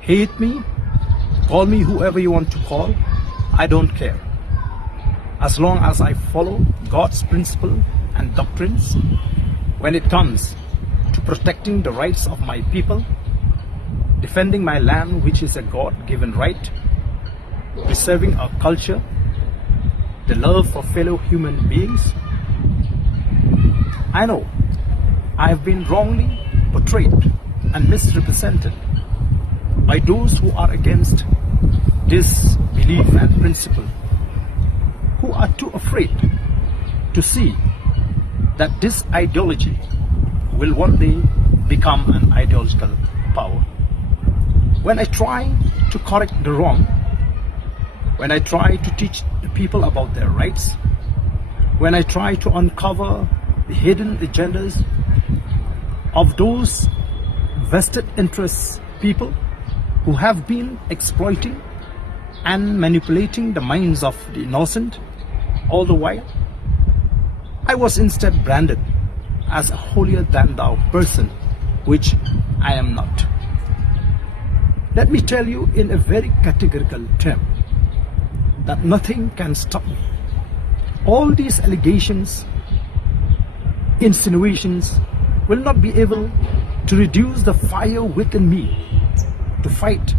hate me, call me whoever you want to call, I don't care. As long as I follow God's principle and doctrines when it comes to protecting the rights of my people, defending my land, which is a God-given right, preserving our culture, the love for fellow human beings. I know I have been wrongly portrayed and misrepresented by those who are against this belief and principle, who are too afraid to see that this ideology will one day become an ideological power. When I try to correct the wrong, when I try to teach the people about their rights, when I try to uncover the hidden agendas of those vested interest people who have been exploiting and manipulating the minds of the innocent all the while, I was instead branded as a holier than thou person, which I am not. Let me tell you in a very categorical term that nothing can stop me. All these allegations, insinuations will not be able to reduce the fire within me to fight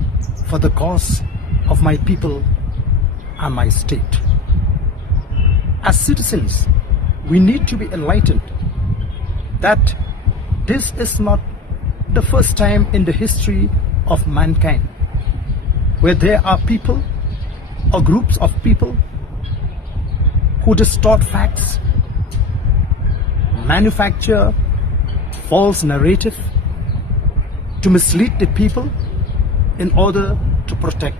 for the cause of my people and my state. As citizens, we need to be enlightened that this is not the first time in the history of mankind where there are people or groups of people who distort facts, manufacture false narrative to mislead the people in order to protect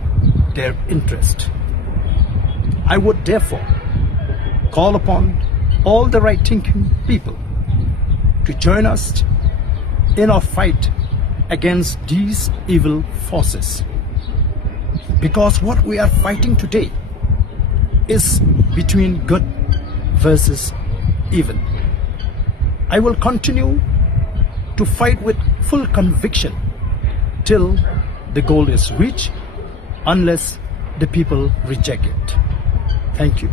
their interest. I would therefore call upon all the right-thinking people to join us in our fight against these evil forces. Because what we are fighting today is between good versus evil. I will continue to fight with full conviction till the goal is reached, unless the people reject it. Thank you.